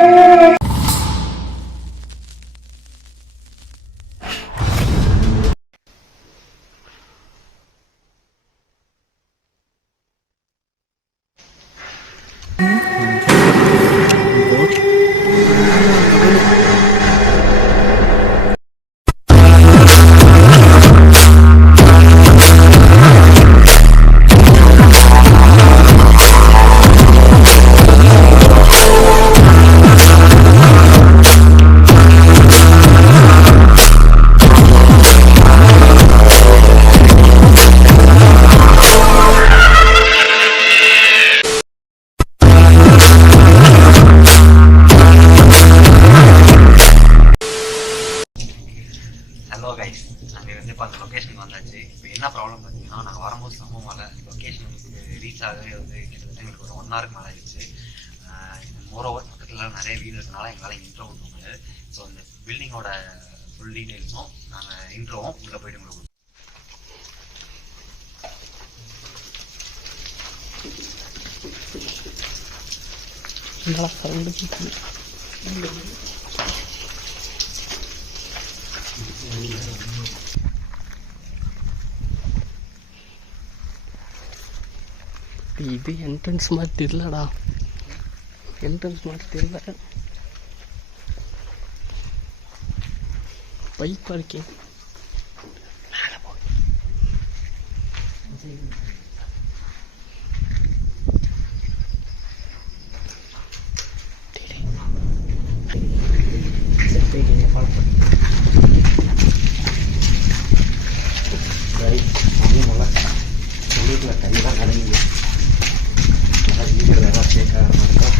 Hello guys, நாங்கள் வந்து இப்போ அந்த லொக்கேஷனுக்கு வந்தாச்சு. இப்போ என்ன ப்ராப்ளம் பார்த்தீங்கன்னா, நாங்கள் வரும்போது சம்பவமால லொக்கேஷனுக்கு ரீச் ஆகவே வந்து கிட்டத்தட்ட எங்களுக்கு ஒரு 1 ஹவருக்கு மேலே ஆயிடுச்சு. மோரோவர் பக்கத்தில் நிறைய வீடு இருக்கனால எங்களால் இன்ட்ரோ கொடுக்க முடியாது. ஸோ இந்த பில்டிங்கோட ஃபுல் டீட்டெயில்ஸும் நாங்கள் இன்ட்ரோவும் உள்ளே போய்ட்டு உங்களுக்கு இது என்ட்ரன்ஸ் மாதிரி தெரியலடா, என்ட்ரன்ஸ் மாதிரி தெரியல. பைக் பார்க்கிங் மேலே போய் ஃபாலோ பண்ணி உள்ளூரில் கையெல்லாம் கலங்கி வீடியோ வேறு கேட்க ஆரம்பிக்கும்.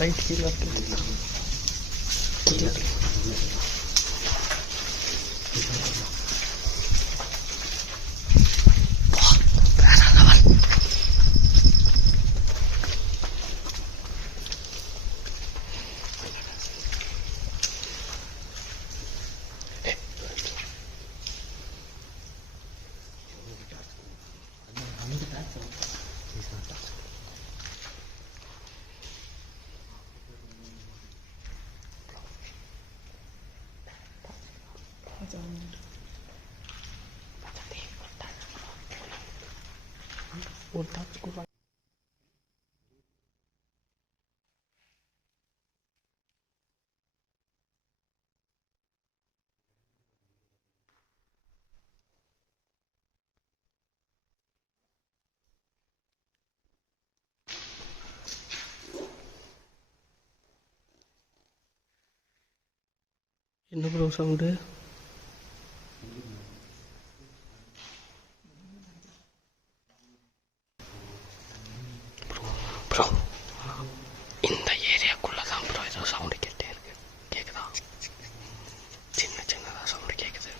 லைட் கீழே ஒரு டாப் ஸ்கூல். என்ன ப்ரோ சவுண்டு? ப்ரோ இந்த ஏரியாக்குள்ளே தான் ப்ரோ ஏதோ சவுண்டு கேட்டே இருக்கு. கேட்குதா? சின்ன சின்னதாக சவுண்டு கேட்குது.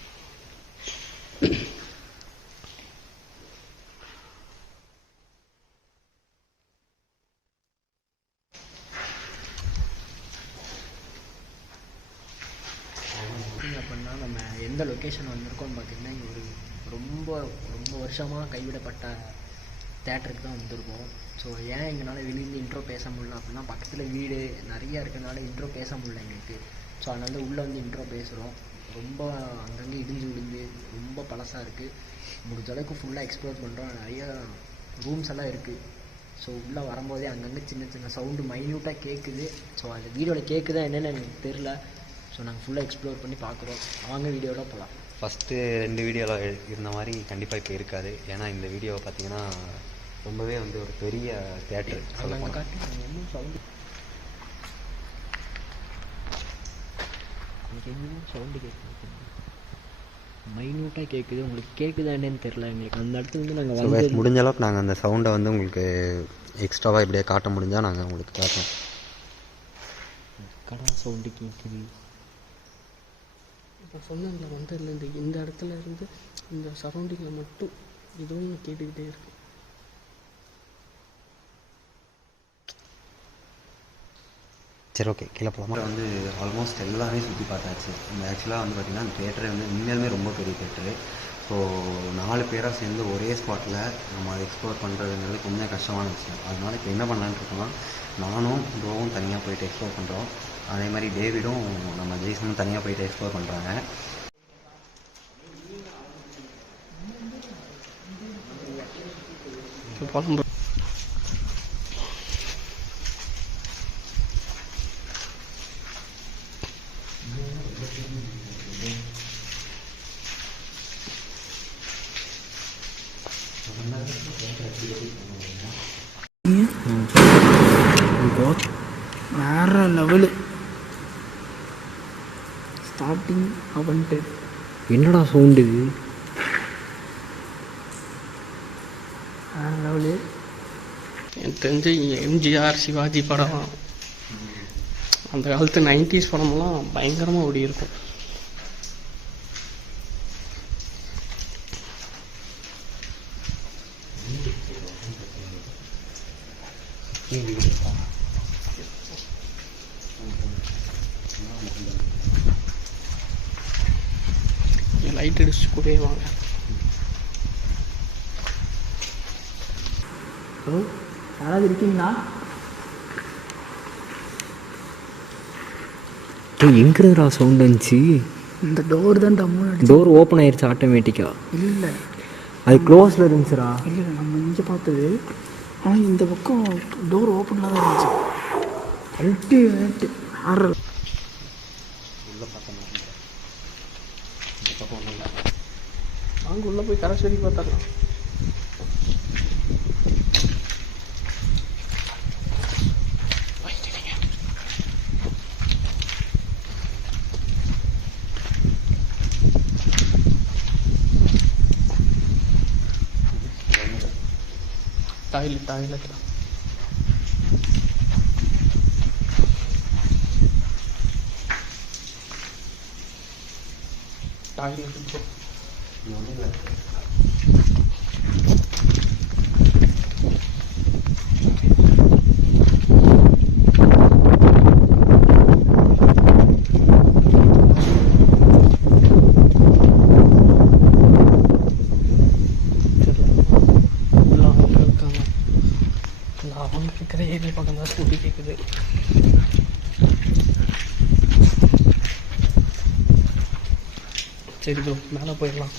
அப்படின்னா நம்ம எந்த லொக்கேஷன் வந்திருக்கோம்னு பார்த்தீங்கன்னா, இங்கே ஒரு ரொம்ப ரொம்ப வருஷமாக கைவிடப்பட்ட தேட்டருக்கு தான் வந்திருக்கோம். ஸோ ஏன் எங்களால் வெளியிருந்து இன்ட்ரோ பேச முடியல அப்படின்னா, பக்கத்தில் வீடு நிறையா இருக்கிறதுனால இன்ட்ரோ பேச முடியல எங்களுக்கு. ஸோ அதனால தான் உள்ளே வந்து இன்ட்ரோ பேசுகிறோம். ரொம்ப அங்கங்கே இடிஞ்சு விழுந்து ரொம்ப பழசாக இருக்குது. முடிஞ்ச அளவுக்கு ஃபுல்லாக எக்ஸ்ப்ளோர் பண்ணுறோம். நிறைய ரூம்ஸ் எல்லாம் இருக்குது. ஸோ உள்ளே வரும்போதே அங்கங்கே சின்ன சின்ன சவுண்டு மைன்யூட்டாக கேட்குது. ஸோ அது வீடியோவில் கேட்குதா என்னென்னு எனக்கு தெரில. ஸோ நாங்கள் ஃபுல்லாக எக்ஸ்ப்ளோர் பண்ணி பார்க்குறோம். வாங்க வீடியோவில் போகலாம். ஃபஸ்ட்டு 2 வீடியோவில் இருந்த மாதிரி கண்டிப்பாக இப்போ இருக்காது. ஏன்னா இந்த வீடியோவை பார்த்தீங்கன்னா ரொம்பவே வந்து ஒரு பெரிய தேட்டர் காட்டு ஒன்றும் சவுண்டு எங்கேயும் சவுண்டு கேட்குது, மைன்யூட்டாக கேட்குது. உங்களுக்கு கேட்குதா என்னன்னு தெரில எங்களுக்கு. அந்த இடத்துல வந்து நாங்கள் வந்து முடிஞ்ச அளவுக்கு நாங்கள் அந்த சவுண்டை வந்து உங்களுக்கு எக்ஸ்ட்ராவாக இப்படியே காட்ட முடிஞ்சால் நாங்கள் உங்களுக்கு காட்டுறோம். கடை சவுண்டு கேட்குது. இப்போ சொன்னதில் வந்து இந்த இடத்துல இருந்து இந்த சரௌண்டிங்கில் மட்டும் இதுவும் கேட்டுக்கிட்டே இருக்கு. சரி, ஓகே, கீழே போகலாமா? வந்து ஆல்மோஸ்ட் எல்லாமே சுற்றி பார்த்தாச்சு. இந்த ஆக்சுவலாக வந்து பார்த்திங்கன்னா அந்த தேட்டரே வந்து உண்மையாலுமே ரொம்ப பெரிய தேட்டரு. ஸோ 4 பேராக சேர்ந்து ஒரே ஸ்பாட்டில் நம்ம அதை எக்ஸ்ப்ளோர் பண்ணுறதுங்கிறது கொஞ்சம் கஷ்டமான விஷயம். அதனால் இப்போ என்ன பண்ணலான்னு இருக்கோம்னா, நானும் ப்ரோவும் தனியாக போயிட்டு எக்ஸ்ப்ளோர் பண்ணுறோம். அதே மாதிரி டேவிடும் நம்ம ஜெய்சனும் தனியாக போயிட்டு எக்ஸ்ப்ளோர் பண்ணுறாங்க. வேற லெவலு ஸ்டார்டிங் அவன்ட்டு. என்னடா சவுண்டு? வேற லெவலு. எனக்கு தெரிஞ்சு எம்ஜிஆர் சிவாஜி படம், அந்த காலத்து 90s படமெல்லாம் பயங்கரமாக ஓடி இருக்கும். லைட் அடிச்சு கூட வாங்க. ஹலோ, யாராவது இருக்கீங்களா? எங்கிறா சவுண்ட் இருந்துச்சு? இந்த டோர் தான் டம்முன்னு. டோர் ஓப்பன் ஆயிடுச்சு ஆட்டோமேட்டிக்காக. இல்லை, அது க்ளோஸில் இருந்துச்சுடா. இல்லை, நம்ம இங்கே பார்த்தது. ஆனால் இந்த பக்கம் டோர் ஓப்பனில் தான் இருந்துச்சு. Ultimate order. உள்ளே பார்த்தோம், இந்த பக்கம் ஒன்றும் இல்லை. நாங்கள் உள்ளே போய் கரை சொல்லி பார்த்துடலாம். டாய்லெட் டாய்லெட் டாய்லெட் அவங்க இருக்கிற ஏரியா பக்கம் தான் ஸ்கூட்டி கேட்குது. சரி ப்ரோ, மேலே போயிடலாம்.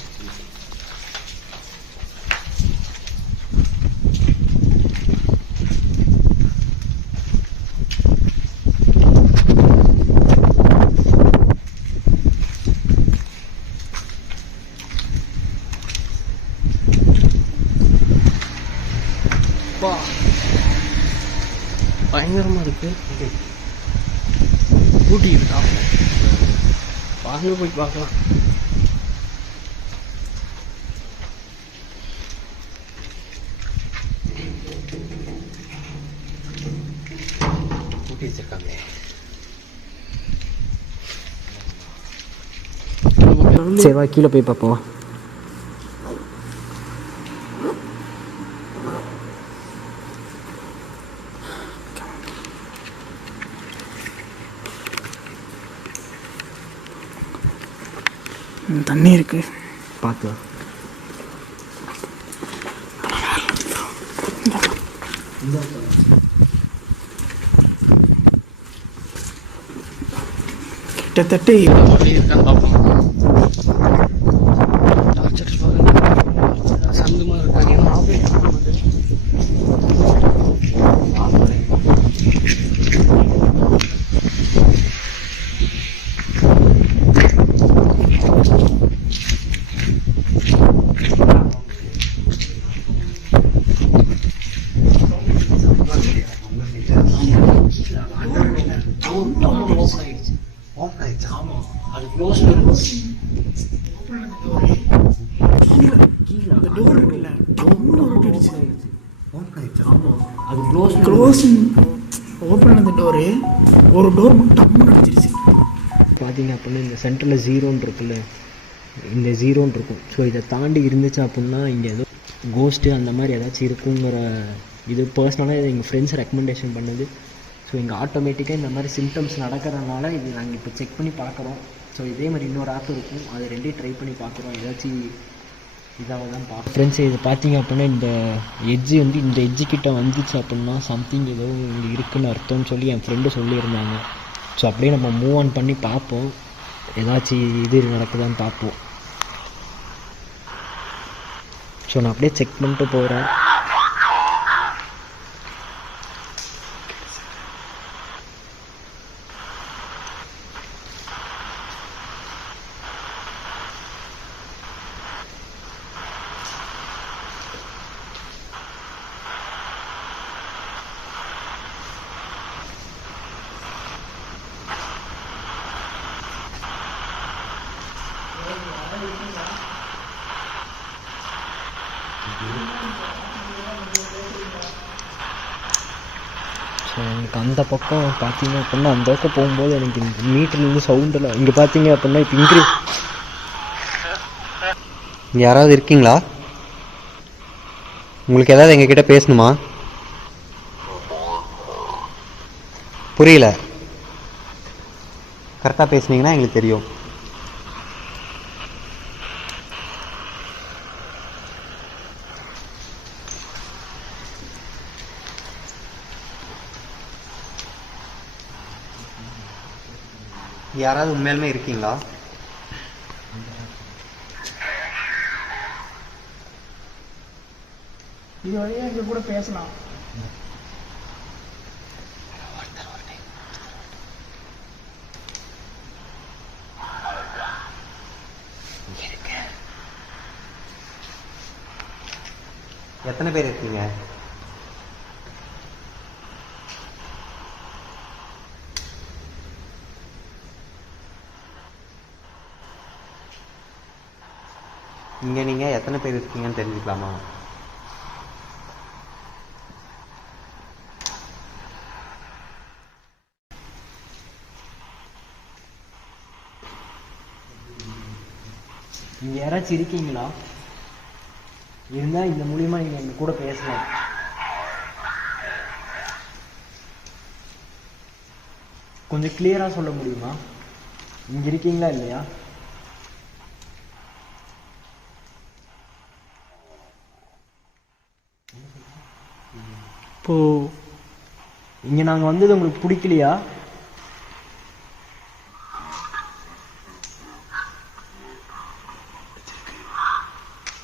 பயங்கரமாக இருக்குது. ஊட்டி இருக்கா? வாங்க போய் பார்க்கலாம். ஊட்டி வச்சிருக்காங்களே. சரி வா, கீழே போய் பார்ப்போம். தண்ணி இருக்கு, பார்க்கலாம். கிட்டத்தட்ட இருக்கான்னு பார்ப்போம். டார்ச்சர் சந்து மாதிரி இருக்காங்க. ஓப்பன் அந்த டோரு, ஒரு டோர் மட்டும் டம்முன்னு அடிச்சிருச்சு. பார்த்தீங்க அப்படின்னா இந்த சென்டரில் 0 இருக்குல்ல, இந்த 0 இருக்கும். ஸோ இதை தாண்டி இருந்துச்சு அப்படின்னா இங்கே ஏதோ கோஸ்ட்டு அந்த மாதிரி ஏதாச்சும் இருக்குங்கிற இது பர்சனலாக இது எங்கள் ஃப்ரெண்ட்ஸ் ரெக்கமெண்டேஷன் பண்ணுது. ஸோ இங்கே ஆட்டோமேட்டிக்காக இந்த மாதிரி சிம்டம்ஸ் நடக்கிறதுனால இது நாங்கள் இப்போ செக் பண்ணி பார்க்குறோம். ஸோ இதே மாதிரி இன்னொரு ஆப் இருக்கும், அது ரெண்டையும் ட்ரை பண்ணி பார்க்குறோம். ஏதாச்சும் இதாக தான் பார்க்குறோம். ஃப்ரெண்ட்ஸ் இது பார்த்தீங்க அப்படின்னா இந்த எட்ஜு வந்து இந்த எட்ஜுக்கிட்ட வந்துச்சு அப்படின்னா சம்திங் ஏதோ இங்கே இருக்குதுன்னு அர்த்தம்னு சொல்லி என் ஃப்ரெண்டு சொல்லியிருந்தாங்க. ஸோ அப்படியே நம்ம மூவ் ஆன் பண்ணி பார்ப்போம், ஏதாச்சும் இது நடக்குதான்னு பார்ப்போம். ஸோ நான் அப்படியே செக் பண்ணிட்டு போகிறேன். ஸோ எனக்கு அந்த பக்கம் பார்த்தீங்க அப்படின்னா அந்த பக்கம் போகும்போது எனக்கு இந்த மீட்டர்லேருந்து சவுண்டில் இங்கே பார்த்தீங்க அப்படின்னா இப்போ இன்க்ரீஸ். யாராவது இருக்கீங்களா? உங்களுக்கு ஏதாவது எங்ககிட்ட பேசணுமா? புரியல. கரெக்டாக பேசுனீங்கன்னா எங்களுக்கு தெரியும். யாராவது உண்மையிலுமே இருக்கீங்களா? இது வழியாக எங்கள் கூட பேசலாம். எத்தனை பேர் இருக்கீங்க? இங்கே நீங்கள் எத்தனை பேர் இருக்கீங்கன்னு தெரிஞ்சுக்கலாமா? இங்கே யாராச்சும் இருக்கீங்களா? இருந்தால் இந்த மூலிமா நீங்கள் எங்கள் கூட பேசலாம். கொஞ்சம் கிளியராக சொல்ல முடியுமா? இங்கே இருக்கீங்களா இல்லையா? இப்போ இங்கே நாங்கள் வந்தது உங்களுக்கு பிடிக்கலையா?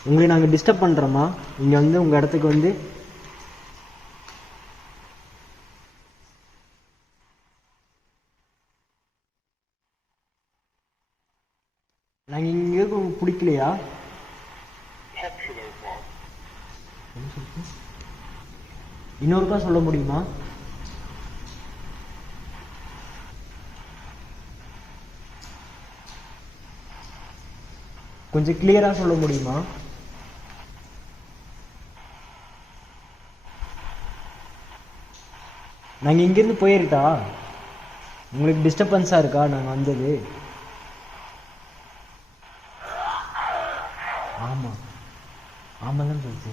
உங்களை நாங்கள் டிஸ்டர்ப் பண்ணுறோமா இங்கே வந்து உங்கள் இடத்துக்கு வந்து? நாங்கள் இங்கே உங்களுக்கு பிடிக்கலையா? இன்னொருக்கா சொல்ல முடியுமா? கொஞ்சம் கிளியரா சொல்ல முடியுமா? நாங்கள் இங்கேருந்து போயிருட்டா? உங்களுக்கு டிஸ்டர்பன்ஸாக இருக்கா நாங்கள் வந்தது? ஆமாம் ஆமாம் தான் சொல்லுச்சு.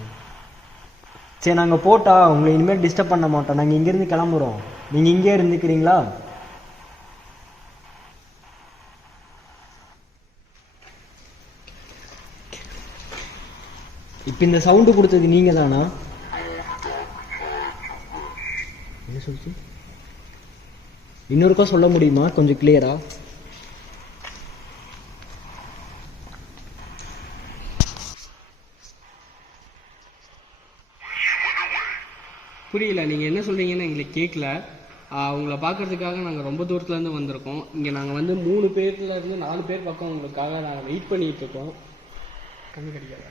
சரி நாங்கள் போட்டா உங்களை இனிமேல் டிஸ்டர்ப் பண்ண மாட்டோம். நாங்கள் இங்கேருந்து கிளம்புறோம், நீங்கள் இங்கே இருந்துக்கிறீங்களா? இப்போ இந்த சவுண்டு கொடுத்தது நீங்கள் தானா? என்ன சொல்லுச்சு? இன்னொருக்கா சொல்ல முடியுமா கொஞ்சம் கிளியரா? புரியல, நீங்கள் என்ன சொல்கிறீங்கன்னு எங்களுக்கு கேட்கல. உங்களை பார்க்கறதுக்காக நாங்கள் ரொம்ப தூரத்துலேருந்து வந்திருக்கோம். இங்கே நாங்கள் வந்து 3 பேர்லேருந்து 4 பேர் பக்கம் உங்களுக்காக நாங்கள் வெயிட் பண்ணிகிட்ருக்கோம். கண்ணு கிடைக்காத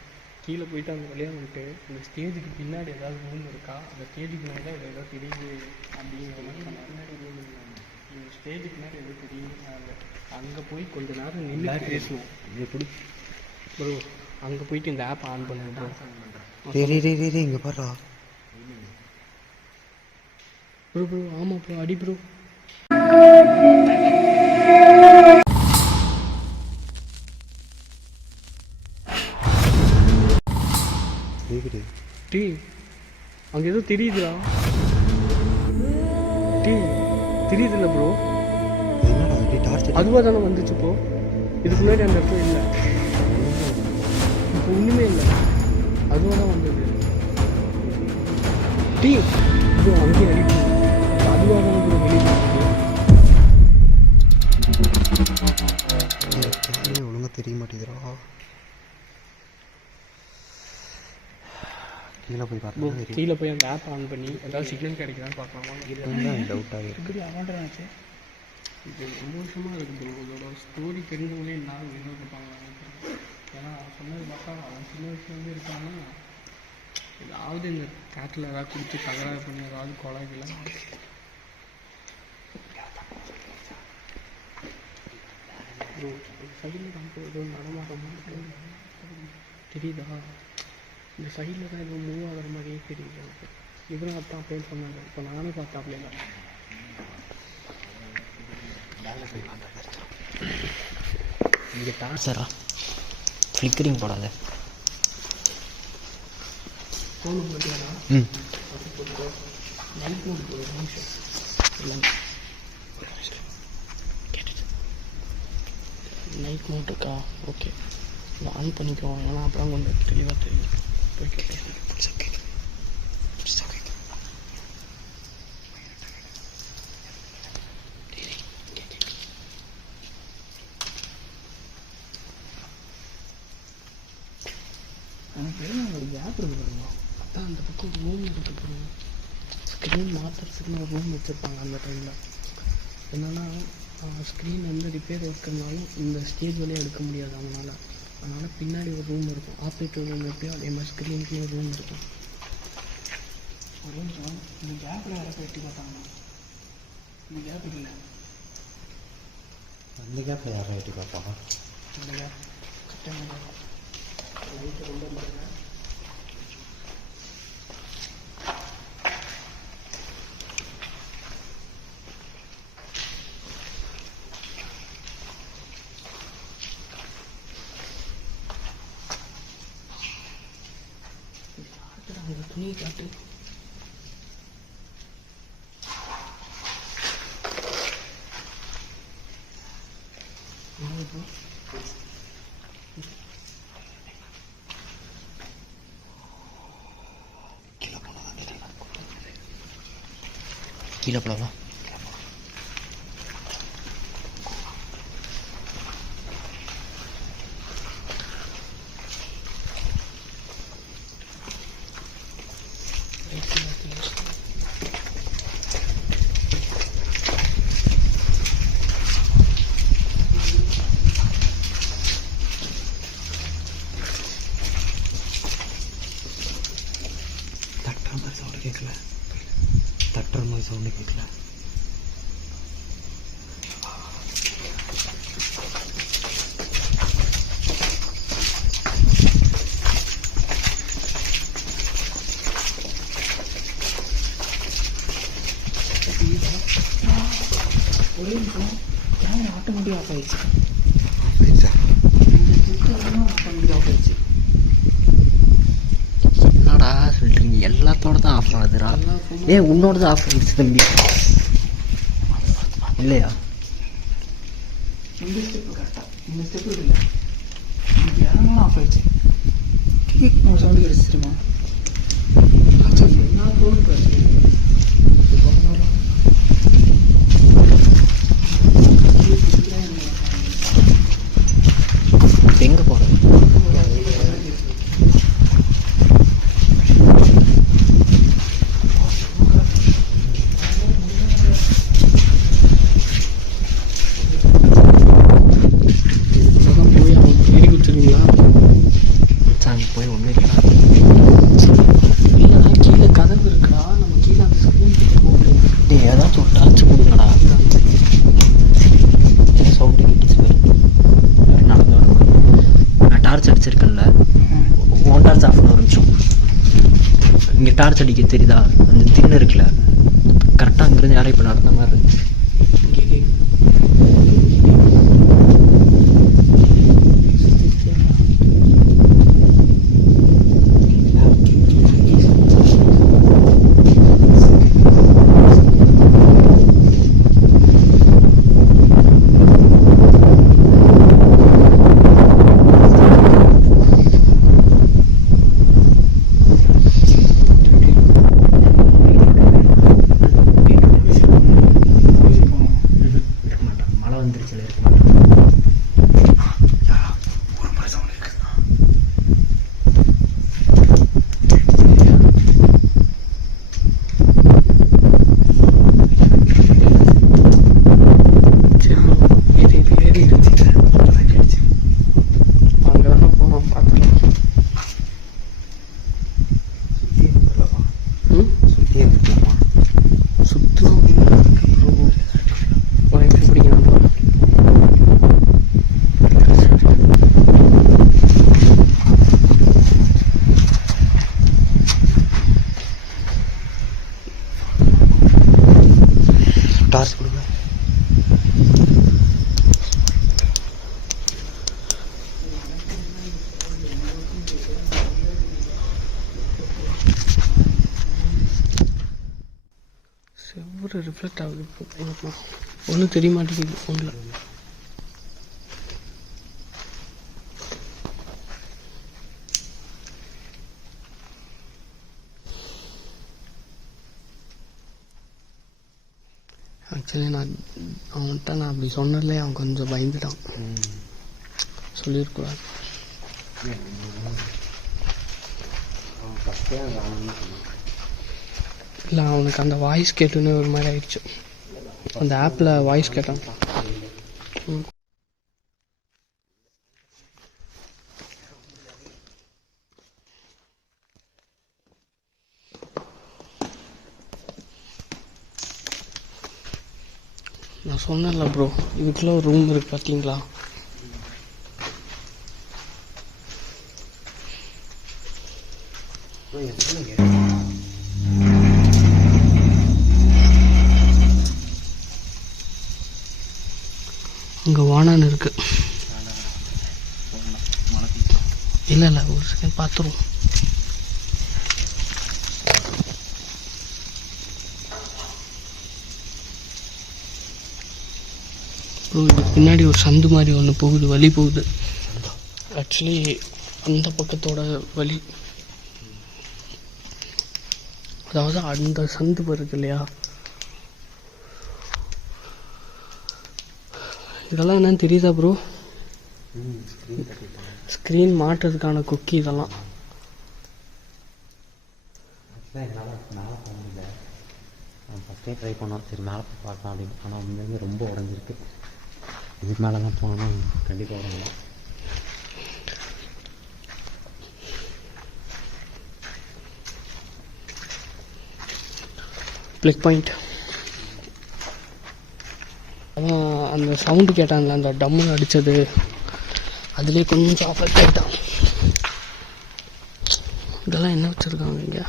கீழே போயிட்டு அந்த வழியாக வந்துட்டு இந்த ஸ்டேஜுக்கு பின்னாடி ஏதாவது ரூம் இருக்கா, அந்த ஸ்டேஜுக்கு மேலே தான் ஏதோ தெரியுது அப்படிங்கிற மாதிரி பின்னாடி ரூம் இந்த ஸ்டேஜுக்கு பின்னாடி ஏதோ தெரியுது. அங்கே போய் கொஞ்ச நேரம் நின்று பேசுவோம். எப்படி ப்ரோ அங்கே போயிட்டு இந்த ஆப் ஆன் பண்ணுங்க. இங்கே பாடுறா ப்ரோ ப்ரோ ஆமாம் ப்ரோ அடி ப்ரோ. டீ அங்கே ஏதோ தெரியுதுடா. டீ தெரியுதுல்ல ப்ரோ, அதுவாக தானே வந்துச்சு. இப்போ இதுக்கு முன்னாடி அந்த இடத்துல இல்லை, இப்போ ஒன்றுமே இல்லை, அதுவாக தான் வந்தது. டீ ப்ரோ அங்கேயே அடிக்கும், அதுவாக தான் ப்ரோ வெளியே ஒழுங்காக தெரிய மாட்டேங்கிறா. கீழே போய் பார்க்கலாம். கீழே போய் அந்த ஆப் ஆன் பண்ணி ஏதாவது சிக்னல் கிடைக்குதான்னு பார்க்கலாமா? டவுட்டாக இப்படி அவன்றாச்சு. இது ரொம்ப வருஷமாக இருக்குது ப்ரோ. இதோட ஸ்டோரி தெரிஞ்சவங்களே எல்லாரும் வீடியோ இருப்பாங்க நினைக்கிறேன். ஏன்னா சொன்னது பார்த்தா அவன் சின்ன வயசுலேருந்து இருக்கான்னா ஏதாவது இந்த தேட்டில் ஏதாவது குடிச்சு தகராறு பண்ணி ஏதாவது கொலைகளாம் ப்ரோ. சைடில் தான் ஏதோ நடமாட்டம் தெரியுதா? இந்த சைடில் தான் ஏதோ மூவ் ஆகிற மாதிரியே தெரியுது எனக்கு. இவரும் அப்பா அப்படியே சொன்னாங்க. இப்போ நானே பார்த்தேன் அப்படியே தான். இங்கே டான்ஸரா ஃப்ளிக்கரிங் போடாத. ஃபோனு போட்டியாடா? லைட் மோட் போடு நிமிஷம் இல்லை லைட் மோட் இருக்கா? ஓகே ஆன் பண்ணிக்குவோம். ஏன்னா அப்புறம் கொஞ்சம் தெளிவாக தெரியும். போய்ட்டு ஒரு கேப் இருக்கு பாருங்க. அதான் அந்த பக்கம் ரூம் இருக்கு பாருங்க. ஸ்க்ரீன் மாற்றுறதுக்குன்னு ஒரு ரூம் வச்சுருப்பாங்க அந்த டைமில். என்னென்னா ஸ்க்ரீன் வந்து ரிப்பேர் இருக்கிறதுனாலும் இந்த ஸ்டேஜ் வழியாக எடுக்க முடியாது அவங்களால. அதனால் பின்னாடி ஒரு ரூம் இருக்கும். ஆப்ரேட்டர் ரூம் எப்படியோ அதே மாதிரி ஸ்க்ரீனுக்கு ஒரு ரூம் இருக்கும். ஒரு நிமிஷம் இந்த கேப்பில் யாராவது வெட்டி பார்த்தாங்க. இந்த கேப் இல்லை, அந்த கேப்பில் யாரும் வெட்டி பார்ப்பாங்க. இந்த கேப் கரெக்டாக வீட்டில் ரொம்ப பாருங்க. துணியை காட்டு. கீழே போகலாம். தட்டுற மாதிரி சவுண்டு கேட்கல. தட்டுற மாதிரி சவுண்டு கேட்கல. ஒரே நிமிஷம் கேமரா ஆட்டோமேட்டிக் ஆஃப் ஆயிடுச்சு. ஆஃப் ஆயிடுச்சு. என்னடா சொல்கிறீங்க? எல்லாத்தோட தான் ஆஃப் ஆகுதுடா. ஏன் உன்னோட தான் ஆஃப் ஆகிடுச்சு தம்பி? இல்லையா? இந்த ஸ்டெப்பு கரெக்டாக இந்த ஸ்டெப்பு இல்லை, இது இறங்கலாம் ஆஃப் ஆயிடுச்சு. ஒரு சவுண்டு கிடச்சிருமா? என்ன ஃபோன் பிரச்சனை எங்கே போகிறது? இல்லைடா கீழே கதவு இருக்குடா, நம்ம கீழே அந்த ஸ்க்ரீன் கிட்ட போக முடியாது. டேய் ஏதாச்சும் ஒரு டார்ச் கொடுங்கடா. என்ன சவுண்டு கேட்டுச்சு பாரு, யாரும் நடந்து வரும்போது. நான் டார்ச் அடிச்சிருக்கேன்ல, ஒன் டார்ச் ஆஃப் ஒரு நிமிஷம். இங்கே டார்ச் அடிக்க தெரியுதா, அந்த தின்னு இருக்குல்ல, கரெக்டாக அங்கேருந்து யாரும் இப்போ நடந்த மாதிரி இருந்துச்சு. இங்கே கேட்கு. இருக்க மாட்டான், மழை வந்துருச்சுல, இருக்க மாட்டான். ஒரு மாதிரி சவுண்ட் இருக்குதுண்ணா. சரி bro, இது ஏறி இருந்துச்சு. அங்கே தானே போகிறோம், பார்த்துக்கலாம். சுற்றி வந்துடலாமா, ம் சுற்றி வந்துடலாமா. சுத்தம் ப்ரோ, எப்படி பிடிக்கணும் ப்ரோ. டார்ச் கொடுங்க. செவ்வறு ரிஃப்ளெக்ட் ஆகுது இப்போ, ஒன்றும் தெரிய மாட்டேங்குது ஃபோனில். ஆக்சுவலி அவன்கிட்ட நான் அப்படி சொன்னதுலேயே அவன் கொஞ்சம் பயந்துட்டான். சொல்லியிருக்கூடாது. ஃபஸ்ட்டே வேணும்னு சொன்னான். இல்லை அவனுக்கு அந்த வாய்ஸ் கேட்டுன்னே ஒரு மாதிரி ஆயிடுச்சு. அந்த ஆப்பில் வாய்ஸ் கேட்டான். நான் சொன்னேன்ல ப்ரோ, இதுக்குள்ளே ஒரு ரூம் இருக்குது பார்த்தீங்களா? அங்கே வானான்னு இருக்கு. இல்லை இல்லை, ஒரு செகண்ட் பார்த்துருவோம். ப்ரோ இதுக்கு பின்னாடி ஒரு சந்து மாதிரி ஒன்று போகுது, வழி போகுது. ஆக்சுவலி அந்த பக்கத்தோட வழி, அதாவது அந்த சந்து வருது இல்லையா, இதெல்லாம் என்னன்னு தெரியுதா ப்ரோ? ஸ்க்ரீன் மாட்டுறதுக்கான குக்கி இதெல்லாம். என்னால் மேலே போக முடியல. நான் ஃபஸ்ட்டே ட்ரை பண்ணோம், சரி மேலே போய் பார்க்கலாம் அப்படின்னு. ஆனால் உண்மையுமே ரொம்ப உடஞ்சிருக்கு. இதுக்கு மேலே தான் போனோம்னா கண்டிப்பாக உடஞ்சிடும். Plug point. அதான் அந்த சவுண்டு கேட்டான்ல, அந்த டம்முன்னு அடித்தது, அதுலேயே கொஞ்சம் அஃபெக்ட் ஆகிட்டான். இதெல்லாம் என்ன வச்சுருக்காங்க இங்கே?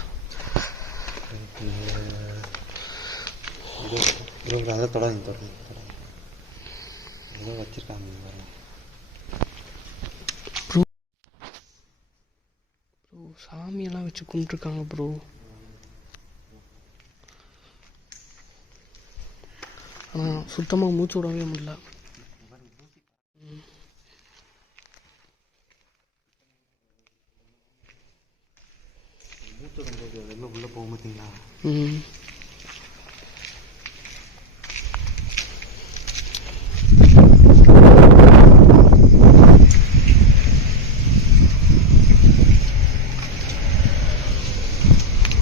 அதை தொடங்க ஏதோ வச்சுருக்காங்க. ப்ரோ சாமியெல்லாம் வச்சு கும்பிட்ருக்காங்க ப்ரோ. ஆனால் சுத்தமாக மூச்சு விடவே முடியல. மூச்சு விடும்போது வெளில உள்ளே போக மாட்டீங்களா? ம்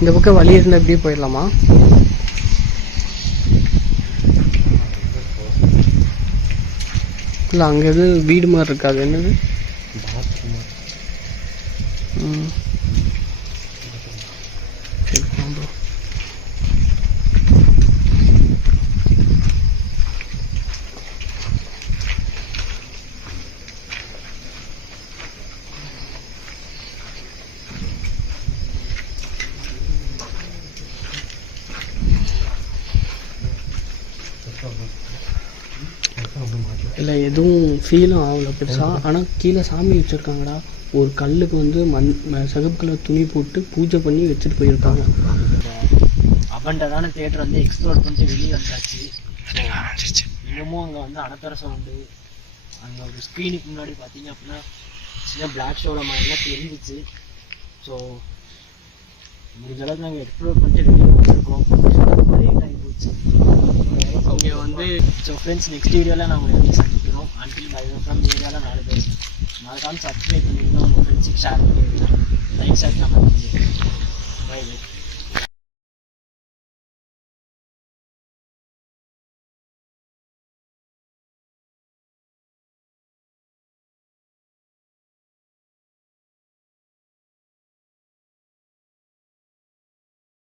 இந்த பக்கம் வழி இருந்தால் இப்படியே போயிடலாமா? இல்லை அங்கே எது வீடு மாதிரி இருக்காது, என்னது? பாத்ரூம். ம் இல்லை எதுவும் ஃபீலும் ஆகல பெருசாக. ஆனால் கீழே சாமி வச்சுருக்காங்கடா. ஒரு கல்லுக்கு வந்து சிகப்பு கலர் துணி போட்டு பூஜை பண்ணி வச்சுட்டு போயிருக்காங்க. அபண்டடான தியேட்டர் வந்து எக்ஸ்ப்ளோர் பண்ணிட்டு வெளியே வந்தாச்சு. இன்னமும் அங்கே வந்து அனத்தர சவுண்டு, அங்கே ஒரு ஸ்க்ரீனுக்கு முன்னாடி பார்த்தீங்க அப்படின்னா சின்ன பிளாக் ஷோவில் மாதிரிலாம் தெரிஞ்சிச்சு. ஸோ முடிஞ்ச அளவுக்கு நாங்கள் எக்ஸ்ப்ளோர் பண்ணிட்டு வெளியே வந்திருக்கோம். லேட் ஆகி போச்சு இங்கே வந்து. ஸோ ஃப்ரெண்ட்ஸ், நெக்ஸ்ட் வீடியோவில் நான் உங்களை எப்படி சந்திக்கிறோம். அன்டில் பை ஃப்ரம் ஏரியாவில் 4 பேர். மறக்காமல் சப்ஸ்கிரைப் பண்ணிங்கன்னா உங்கள் ஃப்ரெண்ட்ஸுக்கு ஷேர் பண்ணிடுங்க. லைக் ஷேர் கமெண்ட் பண்ணிடுங்க. பை.